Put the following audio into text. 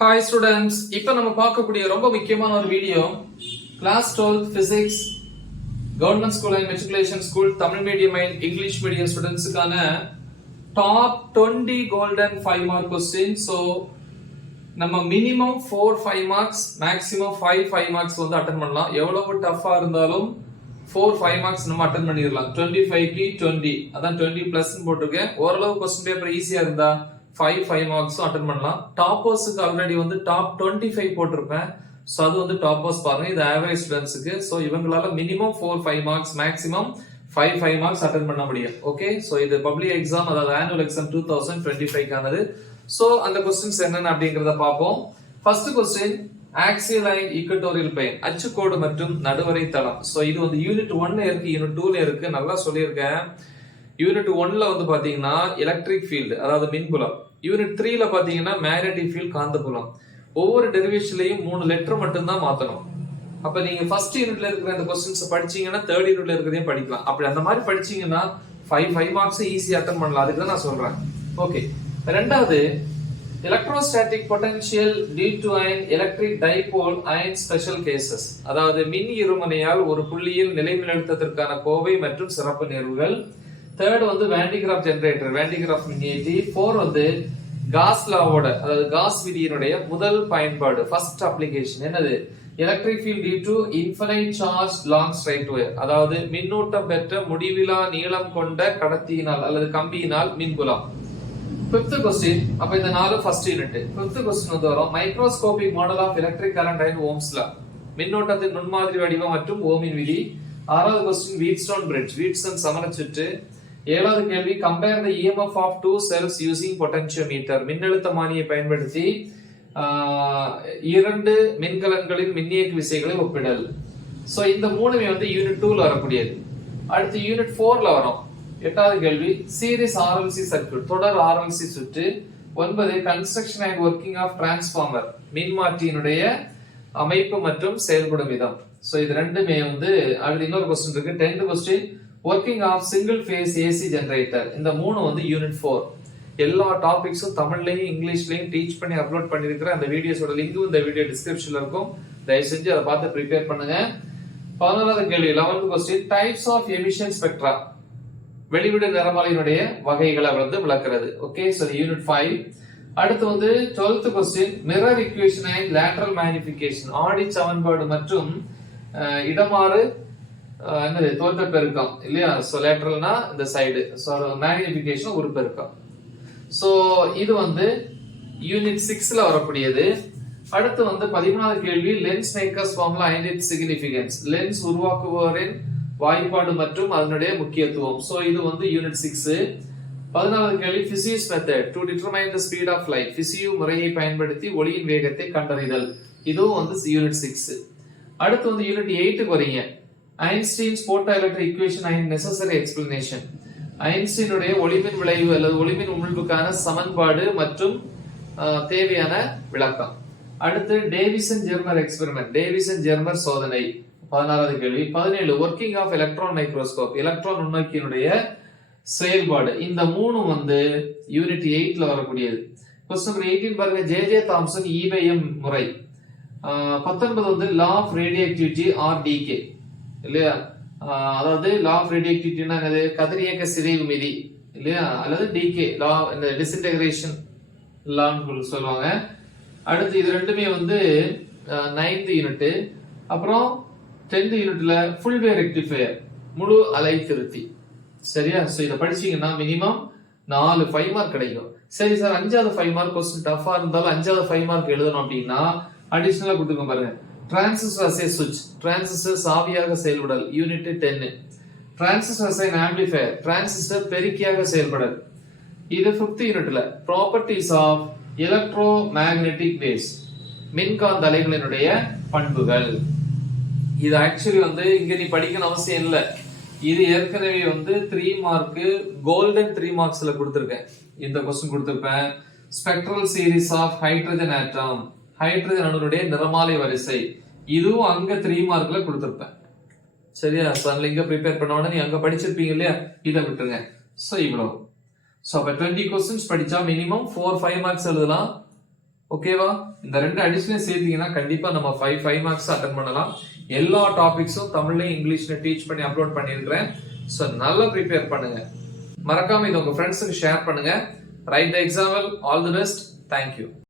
Hi students, இப்போ நம்ம பார்க்கக்கூடிய ரொம்ப முக்கியமான ஒரு video class 12 physics government school and matriculation school Tamil medium and English medium ஸ்டூடெண்ட்ஸ்க்கான top 20 golden 5 mark question. So நம்ம மினிமம் 4 5 மார்க்ஸ் மேக்ஸிமம் 5 மார்க்ஸ் வந்து அட்டெண்ட் பண்ணலாம். எவ்வளவு டஃபா இருந்தாலும் 4 5 மார்க்ஸ் நம்ம அட்டெண்ட் பண்ணிரலாம். 25 க்கு 20 அதான் 20 பிளஸ் போட்டுருக்கேன். ஓரளவு क्वेश्चन பேப்பர் ஈஸியா இருந்தா 5 மார்க்ஸும் அட்டெண்ட் பண்ணலாம். டாப்பர்ஸ்க்கு ஆல்ரெடி வந்து டாப் 25 போட்டிருப்பேன். ஸோ அது வந்து டாப்பர்ஸ் பாருங்க, இது ஆவரேஜ் ஸ்டூடெண்ட்ஸுக்கு. ஸோ இவங்களால minimum 4 5 marks maximum 5 marks attend பண்ண முடியும். ஓகே, ஸோ இது பப்ளிக் எக்ஸாம், அதாவது ஆனுவல் எக்ஸாம் 2025க்கானது. ஸோ அந்த கொஸ்டின்ஸ் என்னென்ன அப்படிங்கிறத பார்ப்போம். First question, axial line equatorial plane, அச்சுக்கோடு மற்றும் நடுவரை தளம். ஸோ இது வந்து யூனிட் 1ல இருக்கு, யூனிட் 2ல இருக்கு. நல்லா சொல்லியிருக்கேன். யூனிட் 1ல வந்து பாத்தீங்கன்னா எலக்ட்ரிக் ஃபீல்டு, அதாவது மின்புலம். யூனிட் 3ல பாத்தீங்கன்னா மேக்னெட்டிக் ஃபீல்ட், காந்தப்புலம். ஒவ்வொரு டெரிவேஷன்லயும் 3 லெட்டர் மட்டும் தான் மாத்தணும். அப்ப நீங்க ஃபர்ஸ்ட் யூனிட்ல இருக்கிற இந்த क्वेश्चंस படிச்சீங்கன்னா தேர்ட் யூனிட்ல இருக்கிறதையும் படிக்கலாம். அப்படி அந்த மாதிரி படிச்சீங்கன்னா 5 மார்க்ஸ் ஈஸியா அட்டெண்ட் பண்ணலாம். அதுக்கு தான் நான் சொல்றேன். ஓகே, ரெண்டாவது, electrostatic potential due to an electric dipole in special cases, அதாவது மின் இருமுனையால் ஒரு புள்ளியில் நிலைமின்னழுத்தத்திற்கான கோவை மற்றும் சிறப்பு நேர்வுகள். தேர்ட் வந்து வேண்டிகிராஃப் ஜெனரேட்டர், வேண்டிகிராஃப் மின்னியற்றி. 4 வந்து காஸ் லாவோட, அதாவது காஸ் விதியினுடைய முதல் பயன்பாடு, ஃபர்ஸ்ட் அப்ளிகேஷன் என்னது, electric field due to infinite charge long straight wire, அதாவது மின்னூட்டம் பெற்ற முடிவிலா நீளம் கொண்ட கடத்தியினால் அல்லது கம்பியினால் மின்புலம். ஃபிஃப்த் கொஸ்டின், அப்ப இந்த 4 ஃபர்ஸ்ட் யூனிட். ஃபிஃப்த் கொஸ்டின் வந்து வரும், microscopic model of electric current and Ohm's law, மின்னோட்டத்தின் முன்மாதிரி வடிவம் மற்றும் ஓமின் விதி. 6வது கொஸ்டின், வீட்ஸ்டோன் பிரிட்ஜ், வீட்சன் சமணச்சுற்று. 7வது கேள்வி, compare the EMF of 2 cells using potentiometer, மின்னழுத்தமானியை பயன்படுத்தி 2 மின்கலன்களின் மின்னியக்கு விசைகளை ஒப்பிடல். சோ இந்த மூணுமே வந்து யூனிட் 2ல வரக்கூடியது. அடுத்து யூனிட் 4ல வரும். 8வது கேள்வி, சீரிஸ் RLC சர்க்யூட், தொடர் RLC சுற்று. 9, construction and working of transformer, மின்மாற்றியினுடைய அமைப்பு மற்றும் செயல்படும் விதம். சோ இது ரெண்டுமே வந்து அடுத்து இன்னொரு क्वेश्चन இருக்கு. 10th question, working of single phase AC generator. இந்த மூணு வந்து யூனிட் 4. எல்லா டாபிக்ஸும் தமிழ்லயும் இங்கிலீஷ்லயும் டீச் பண்ணி அப்லோட் பண்ணிருக்கிற அந்த வீடியோஸோட லிங்க் இந்த வீடியோ டிஸ்கிரிப்ஷன்ல இருக்கும். தயவு செஞ்சு அதை பார்த்து ப்ரிப்பேர் பண்ணுங்க. 11வது கேள்வி, 11th question, types of emission spectra, வெளிவிடு நிறமாலையினுடைய வகைகளை வந்து விளக்குறது. Okay, so unit 5. அடுத்து வந்து 12th question, mirror equation and lateral magnification, ஆடி சமன்பாடு மற்றும் இடமாறு என்னது தோற்ற பெருக்கம் இல்லையா. சோ லேட்டரல்னா இந்த சைடு, சோ மேக்னிஃபிகேஷன் ஒரு பெருக்கம். சோ இது வந்து யூனிட் 6ல வரக்கூடியது. அடுத்து வந்து 13வது கேள்வி, lens makers formula and its significance, lens உருவாக்குபவரின் வாய்ப்பாடு மற்றும் அதனுடைய முக்கியத்துவம். சோ இது வந்து யூனிட் 6. 14வது கேள்வி, Fizeau's method to determine the speed of light, Fizeau முறையை பயன்படுத்தி ஒளியின் வேகத்தை கண்டறிதல். இதுவும் வந்து யூனிட் 6. அடுத்து வந்து யூனிட் 8க்கு வரீங்க. Einstein's photoelectric equation and necessary explanation, ஐன்ஸ்டீனுடைய ஒளிமின் விளைவு அல்லது ஒளிமின் உமிழ்வுக்கான சமன்பாடு மற்றும் தேவையான விளக்கம். அடுத்து Davisson Germer experiment, Davisson Germer சோதனை. 16வது கேள்வி. 17, working of electron microscope, electron நுண்ணோக்கியினுடைய செயல்பாடு. இந்த மூணு வந்து யூனிட் 8ல வரக்கூடியது. क्वेश्चन நம்பர் 18 பாருங்க, ஜே தாம்சன் E/M முறை. 19 வந்து லா ஆஃப் ரேடியோஆக்டிவிட்டி ஆர் டிகே இல்லையா, அதாவது லா ஆஃப் ரேடியோஆக்டிவிட்டினா என்னது, கதிரியக்க சிதைவு விதி இல்லையா, அல்லது டிகே லா, இந்த டிஸ்இன்டகிரேஷன் லான்னு சொல்லுவாங்க. அடுத்து இது ரெண்டுமே வந்து 9th யூனிட். அப்புறம் 10th யூனிட்ல ஃபுல் வே ரெக்டிஃபையர், முழு அலை திருத்தி. சரியா, சோ இத படிச்சீங்கன்னா மினிமம் 4 5 மார்க் கிடைக்கும். சரி சார், 5வது 5 மார்க் क्वेश्चन டஃபா இருந்தாலும் 5வது 5 மார்க் எழுதணும் அப்படின்னா அடிஷனலா கொடுத்துங்க பாருங்க. டிரான்சிஸ்டர் அஸ் எ சுவிட்ச், டிரான்சிஸ்டர் சாவியாக செயல்படல், unit 10. Transistor as an amplifier, transistor பெருக்கியாக செயல்படல். இது 5th யூனிட்ல. Properties of electromagnetic waves, மின்காந்த அலைகளினுடைய பண்புகள். இது ஆக்சுவலி வந்து இங்க நீ படிக்கணும் அவசியம் இல்லை. இது ஏற்கனவே வந்து 3 மார்க் கோல்டன் 3 மார்க்ஸ்ல கொடுத்திருக்கேன். இந்த क्वेश्चन கொடுத்திருப்பேன். Spectral series of hydrogen atom, hydrogen அணுனுடைய நிறமாலை வரிசை, இதுவும் அங்க 3 மார்க்ல கொடுத்திருப்பேன். சரியா, சோ இங்க ப்ரிப்பேர் பண்ணவன நீ அங்க படிச்சிருப்பீங்க இல்லையா, இத விட்டுருங்க. சோ இவ்வளவு. சோ அப்ப 20 क्वेश्चंस படிச்சா மினிமம் 4 5 மார்க்ஸ் எழுதலாம். ஓகேவா? இந்த 2 அடிஷனல் சேர்த்தீங்கன்னா கண்டிப்பா நம்ம 5 மார்க்ஸ் அட்டென்ட் பண்ணலாம். எல்லா டாபிக்ஸும் தமிழ்லயும் இங்கிலீஷ்ல டீச் பண்ணி அப்லோட் பண்ணியிருக்கிறேன். ஸோ நல்லா ப்ரிப்பேர் பண்ணுங்க. மறக்காம இது உங்க ஃப்ரெண்ட்ஸுக்கு ஷேர் பண்ணுங்க. Right the example. All the best. Thank you.